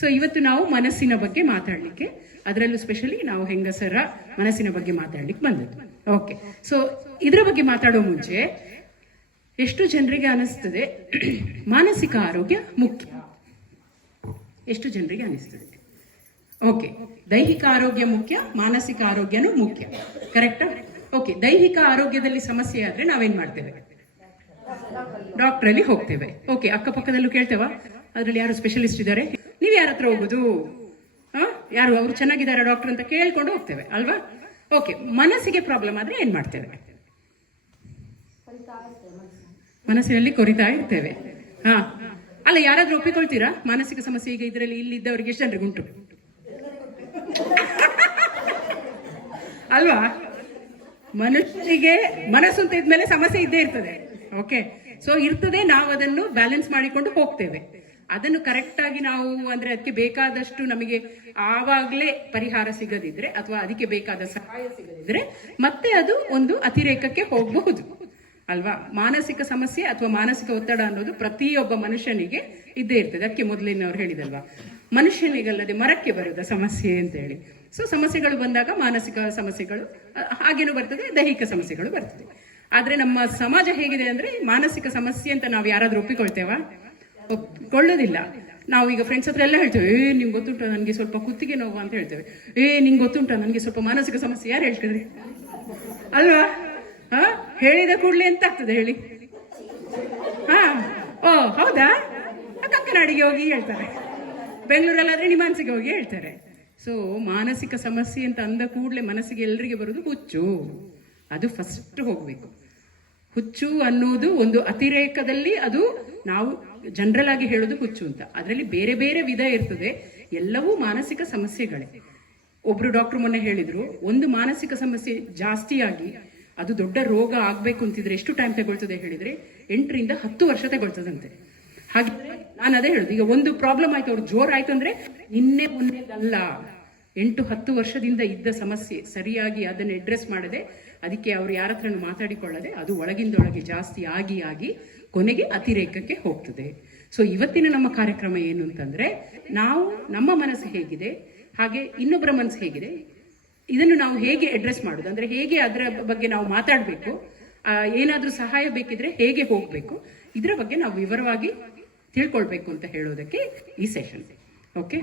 So ಇವತ್ತು ನಾವು ಮನಸ್ಸಿನ ಬಗ್ಗೆ ಮಾತಾಡ್ಲಿಕ್ಕೆ, ಅದರಲ್ಲೂ ಸ್ಪೆಷಲಿ ನಾವು ಹೆಂಗಸರ ಮನಸ್ಸಿನ ಬಗ್ಗೆ ಮಾತಾಡ್ಲಿಕ್ಕೆ ಬಂದದ್ದು. ಓಕೆ, ಸೊ ಇದರ ಬಗ್ಗೆ ಮಾತಾಡೋ ಮುಂಚೆ ಎಷ್ಟು ಜನರಿಗೆ ಅನಿಸ್ತದೆ ಮಾನಸಿಕ ಆರೋಗ್ಯ ಮುಖ್ಯ? ಎಷ್ಟು ಜನರಿಗೆ ಅನಿಸ್ತದೆ? ಓಕೆ, ದೈಹಿಕ ಆರೋಗ್ಯ ಮುಖ್ಯ, ಮಾನಸಿಕ ಆರೋಗ್ಯನೂ ಮುಖ್ಯ, ಕರೆಕ್ಟಾ? ಓಕೆ, ದೈಹಿಕ ಆರೋಗ್ಯದಲ್ಲಿ ಸಮಸ್ಯೆ ಆದ್ರೆ ನಾವೇನ್ ಮಾಡ್ತೇವೆ? ಡಾಕ್ಟರ್ ಅಲ್ಲಿ ಹೋಗ್ತೇವೆ. ಓಕೆ, ಅಕ್ಕಪಕ್ಕದಲ್ಲೂ ಕೇಳ್ತೇವ ಅದ್ರಲ್ಲಿ ಯಾರು ಸ್ಪೆಷಲಿಸ್ಟ್ ಇದ್ದಾರೆ, ನೀವ್ ಯಾರ ಹತ್ರ ಹೋಗುದು? ಯಾರು ಅವ್ರು ಚೆನ್ನಾಗಿದ್ದಾರೆ ಡಾಕ್ಟರ್ ಅಂತ ಕೇಳ್ಕೊಂಡು ಹೋಗ್ತೇವೆ ಅಲ್ವಾ? ಓಕೆ, ಮನಸ್ಸಿಗೆ ಪ್ರಾಬ್ಲಮ್ ಆದ್ರೆ ಏನ್ ಮಾಡ್ತೇವೆ? ಮನಸ್ಸಿನಲ್ಲಿ ಕೊರಿತಾ ಇರ್ತೇವೆ. ಹಾ, ಅಲ್ಲ, ಯಾರಾದ್ರೂ ಒಪ್ಪಿಕೊಳ್ತೀರಾ ಮಾನಸಿಕ ಸಮಸ್ಯೆ ಈಗ ಇದರಲ್ಲಿ ಇಲ್ಲಿದ್ದವರಿಗೆ ಎಷ್ಟು ಜನರಿಗೆ ಉಂಟು ಅಲ್ವಾ? ಮನುಷ್ಯನಿಗೆ ಮನಸ್ಸು ಅಂತ ಇದ್ಮೇಲೆ ಸಮಸ್ಯೆ ಇದ್ದೇ ಇರ್ತದೆ. ಓಕೆ, ಸೊ ಇರ್ತದೆ, ನಾವು ಅದನ್ನು ಬ್ಯಾಲೆನ್ಸ್ ಮಾಡಿಕೊಂಡು ಹೋಗ್ತೇವೆ. ಅದನ್ನು ಕರೆಕ್ಟ್ ಆಗಿ ನಾವು ಅಂದ್ರೆ ಅದಕ್ಕೆ ಬೇಕಾದಷ್ಟು ನಮಗೆ ಆವಾಗಲೇ ಪರಿಹಾರ ಸಿಗದಿದ್ರೆ ಅಥವಾ ಅದಕ್ಕೆ ಬೇಕಾದ ಸಹಾಯ ಸಿಗದಿದ್ರೆ ಮತ್ತೆ ಅದು ಒಂದು ಅತಿರೇಕಕ್ಕೆ ಹೋಗಬಹುದು ಅಲ್ವಾ? ಮಾನಸಿಕ ಸಮಸ್ಯೆ ಅಥವಾ ಮಾನಸಿಕ ಒತ್ತಡ ಅನ್ನೋದು ಪ್ರತಿಯೊಬ್ಬ ಮನುಷ್ಯನಿಗೆ ಇದ್ದೇ ಇರ್ತದೆ. ಅದಕ್ಕೆ ಮೊದಲಿನವ್ರು ಹೇಳಿದಲ್ವಾ, ಮನುಷ್ಯನಿಗಲ್ಲದೆ ಮರಕ್ಕೆ ಬರುದ ಸಮಸ್ಯೆ ಅಂತ ಹೇಳಿ. ಸೊ ಸಮಸ್ಯೆಗಳು ಬಂದಾಗ ಮಾನಸಿಕ ಸಮಸ್ಯೆಗಳು ಹಾಗೇನು ಬರ್ತದೆ, ದೈಹಿಕ ಸಮಸ್ಯೆಗಳು ಬರ್ತದೆ. ಆದ್ರೆ ನಮ್ಮ ಸಮಾಜ ಹೇಗಿದೆ ಅಂದ್ರೆ ಮಾನಸಿಕ ಸಮಸ್ಯೆ ಅಂತ ನಾವು ಯಾರಾದ್ರೂ ಒಪ್ಪಿಕೊಳ್ತೇವಾ? ಒಪ್ಕೊಳ್ಳೋದಿಲ್ಲ. ನಾವು ಈಗ ಫ್ರೆಂಡ್ಸ್ ಹತ್ರ ಎಲ್ಲ ಹೇಳ್ತೇವೆ, ನಿಮ್ಗೆ ಗೊತ್ತುಂಟ ನನಗೆ ಸ್ವಲ್ಪ ಕುತ್ತಿಗೆ ನೋವು ಅಂತ ಹೇಳ್ತೇವೆ. ನಿಂಗೆ ಗೊತ್ತುಂಟ ನನಗೆ ಸ್ವಲ್ಪ ಮಾನಸಿಕ ಸಮಸ್ಯೆ, ಯಾರು ಹೇಳ್ತಿದ್ರಿ ಅಲ್ವಾ? ಹೇಳಿದ ಕೂಡಲೇ ಎಂತ ಆಗ್ತದೆ ಹೇಳಿ? ಓ ಹೌದಾ, ಕಂಕನಾಡಿಗೆ ಹೋಗಿ ಹೇಳ್ತಾರೆ, ಬೆಂಗಳೂರಲ್ಲಾದ್ರೆ ನಿಮಾನ್ಸಿಗೆ ಹೋಗಿ ಹೇಳ್ತಾರೆ. ಸೊ ಮಾನಸಿಕ ಸಮಸ್ಯೆ ಅಂತ ಅಂದ ಕೂಡಲೇ ಮನಸ್ಸಿಗೆ ಎಲ್ರಿಗೆ ಬರುವುದು ಹುಚ್ಚು. ಅದು ಫಸ್ಟ್ ಹೋಗ್ಬೇಕು. ಹುಚ್ಚು ಅನ್ನೋದು ಒಂದು ಅತಿರೇಕದಲ್ಲಿ, ಅದು ನಾವು ಜನರಲ್ ಆಗಿ ಹೇಳೋದು ಹುಚ್ಚು ಅಂತ. ಅದರಲ್ಲಿ ಬೇರೆ ಬೇರೆ ವಿಧ ಇರ್ತದೆ, ಎಲ್ಲವೂ ಮಾನಸಿಕ ಸಮಸ್ಯೆಗಳೇ. ಒಬ್ರು ಡಾಕ್ಟರ್ ಮೊನ್ನೆ ಹೇಳಿದ್ರು, ಒಂದು ಮಾನಸಿಕ ಸಮಸ್ಯೆ ಜಾಸ್ತಿಯಾಗಿ ಅದು ದೊಡ್ಡ ರೋಗ ಆಗ್ಬೇಕು ಅಂತಿದ್ರೆ ಎಷ್ಟು ಟೈಮ್ ತಗೊಳ್ತದೆ ಹೇಳಿದ್ರೆ 8 ರಿಂದ 10 ವರ್ಷ ತಗೊಳ್ತದಂತೆ. ಹಾಗೆ ನಾನು ಅದೇ ಹೇಳುದು, ಈಗ ಒಂದು ಪ್ರಾಬ್ಲಮ್ ಆಯ್ತು, ಅವ್ರು ಜೋರ್ ಆಯ್ತು ಅಂದ್ರೆ ನಿನ್ನೆ ಮೊನ್ನೆದಲ್ಲ, 8-10 ವರ್ಷದಿಂದ ಇದ್ದ ಸಮಸ್ಯೆ ಸರಿಯಾಗಿ ಅದನ್ನು ಅಡ್ರೆಸ್ ಮಾಡದೆ, ಅದಕ್ಕೆ ಅವ್ರು ಯಾರ ಹತ್ರನೂ ಮಾತಾಡಿಕೊಳ್ಳದೆ ಅದು ಒಳಗಿಂದೊಳಗೆ ಜಾಸ್ತಿ ಆಗಿ ಆಗಿ ಕೊನೆಗೆ ಅತಿರೇಕಕ್ಕೆ ಹೋಗ್ತದೆ. ಸೊ ಇವತ್ತಿನ ನಮ್ಮ ಕಾರ್ಯಕ್ರಮ ಏನು ಅಂತಂದ್ರೆ, ನಾವು ನಮ್ಮ ಮನಸ್ಸು ಹೇಗಿದೆ, ಹಾಗೆ ಇನ್ನೊಬ್ಬರ ಮನಸ್ಸು ಹೇಗಿದೆ, ಇದನ್ನು ನಾವು ಹೇಗೆ ಅಡ್ರೆಸ್ ಮಾಡೋದು, ಅಂದ್ರೆ ಹೇಗೆ ಅದರ ಬಗ್ಗೆ ನಾವು ಮಾತಾಡಬೇಕು, ಏನಾದ್ರೂ ಸಹಾಯ ಬೇಕಿದ್ರೆ ಹೇಗೆ ಹೋಗ್ಬೇಕು, ಇದರ ಬಗ್ಗೆ ನಾವು ವಿವರವಾಗಿ ತಿಳ್ಕೊಳ್ಬೇಕು ಅಂತ ಹೇಳೋದಕ್ಕೆ ಈ ಸೆಷನ್. ಓಕೆ.